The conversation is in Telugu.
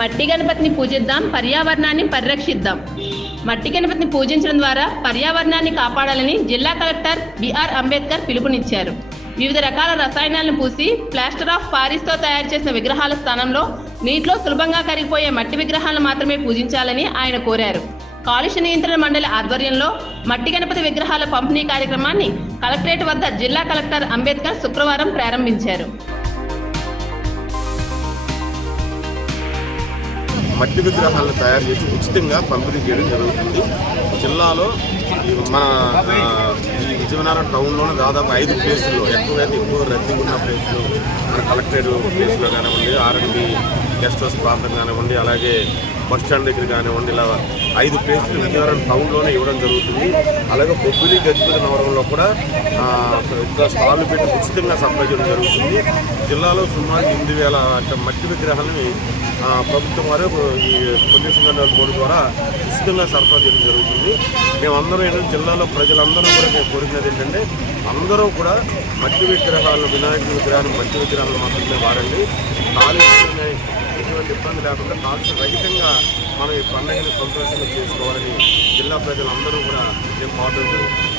మట్టి గణపతిని పూజిద్దాం పర్యావరణాన్ని పరిరక్షిద్దాం. మట్టి గణపతిని పూజించడం ద్వారా పర్యావరణాన్ని కాపాడాలని జిల్లా కలెక్టర్ బిఆర్ అంబేద్కర్ పిలుపునిచ్చారు. వివిధ రకాల రసాయనాలను పూసి ప్లాస్టర్ ఆఫ్ పారిస్తో తయారు చేసిన విగ్రహాల స్థానంలో నీటిలో సులభంగా కరిగిపోయే మట్టి విగ్రహాలను మాత్రమే పూజించాలని ఆయన కోరారు. కాలుష్య నియంత్రణ మండలి ఆధ్వర్యంలో మట్టి గణపతి విగ్రహాల పంపిణీ కార్యక్రమాన్ని కలెక్టరేట్ వద్ద జిల్లా కలెక్టర్ అంబేద్కర్ శుక్రవారం ప్రారంభించారు. మట్టి విగ్రహాలను తయారు చేసి ఉచితంగా పంపిణీ చేయడం జరుగుతుంది. జిల్లాలో మన ఈ విజయనగరం టౌన్లోనే దాదాపు ఐదు ప్లేసుల్లో ఎక్కువైతే ఎక్కువ రద్దీగా ఉన్న ప్లేసులు మన కలెక్టరేట్ ప్లేస్లో కానివ్వండి ఆర్ఎండి గెస్ట్ హౌస్ ప్రాంతం కానివ్వండి అలాగే బస్ స్టాండ్ దగ్గర కానివ్వండి ఇలా ఐదు ప్లేసులు విజయవాడ టౌన్లోనే ఇవ్వడం జరుగుతుంది. అలాగే బొబ్బిలి గజపతి నగరంలో కూడా ఇంకా స్టాల్ పెట్టి ఉచితంగా సప్లై చేయడం జరుగుతుంది. జిల్లాలో సుమారు ఎనిమిది వేల అంటే మట్టి విగ్రహాలని ప్రభుత్వం వారు ఈ పొల్యూషన్ కంట్రోల్ బోర్డు ద్వారా ఉచితంగా సరఫరా చేయడం జరుగుతుంది. మేమందరం ఏంటంటే జిల్లాలో ప్రజలందరూ కూడా మేము కోరుకునేది ఏంటంటే అందరూ కూడా మట్టి విగ్రహాలను వినాయకుడి విగ్రహాన్ని మట్టి విగ్రహాలను మాత్రమే వాడండి. కాలుష్యం ఇబ్బంది లేకుండా కాల్చిన రహితంగా మనం ఈ పండుగని సంతోషంగా చేసుకోవాలని జిల్లా ప్రజలందరూ కూడా మేము పాటు జరుగుతుంది